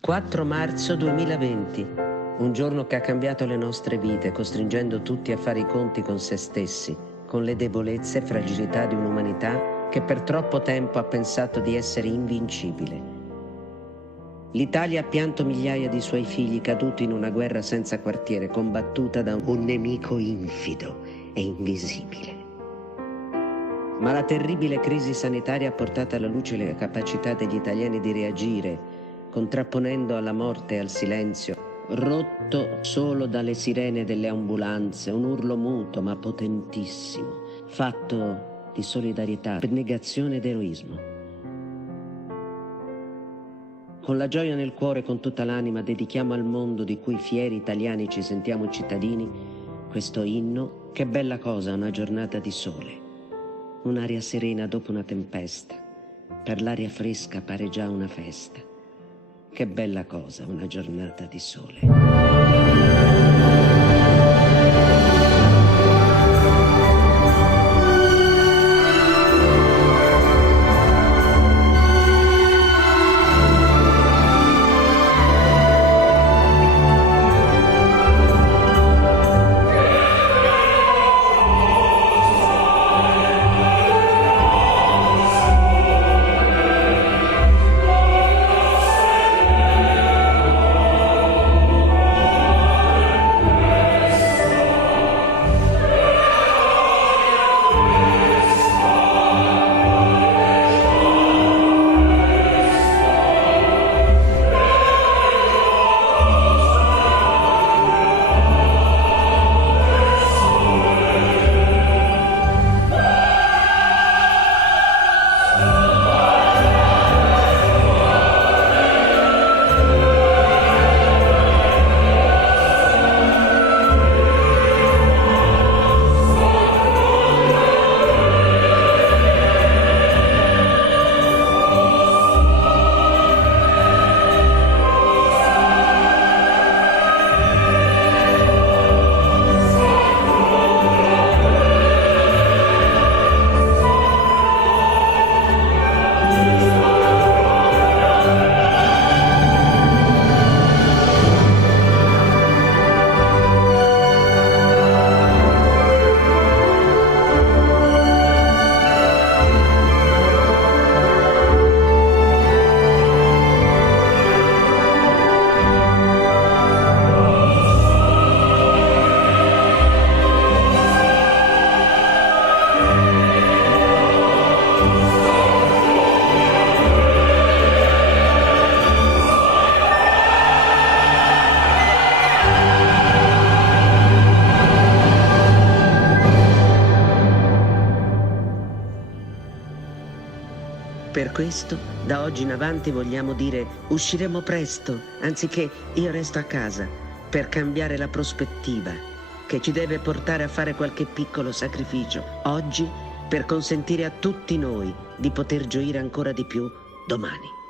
4 marzo 2020, un giorno che ha cambiato le nostre vite, costringendo tutti a fare i conti con se stessi, con le debolezze e fragilità di un'umanità che per troppo tempo ha pensato di essere invincibile. L'Italia ha pianto migliaia di suoi figli caduti in una guerra senza quartiere, combattuta da un nemico infido e invisibile. Ma la terribile crisi sanitaria ha portato alla luce le capacità degli italiani di reagire, contrapponendo alla morte e al silenzio, rotto solo dalle sirene delle ambulanze, un urlo muto ma potentissimo, fatto di solidarietà, abnegazione ed eroismo. Con la gioia nel cuore, con tutta l'anima, dedichiamo al mondo di cui fieri italiani ci sentiamo cittadini questo inno. Che bella cosa una giornata di sole, un'aria serena dopo una tempesta, per l'aria fresca pare già una festa. Che bella cosa una giornata di sole. Per questo, da oggi in avanti vogliamo dire usciremo presto, anziché io resto a casa, per cambiare la prospettiva, che ci deve portare a fare qualche piccolo sacrificio oggi per consentire a tutti noi di poter gioire ancora di più domani.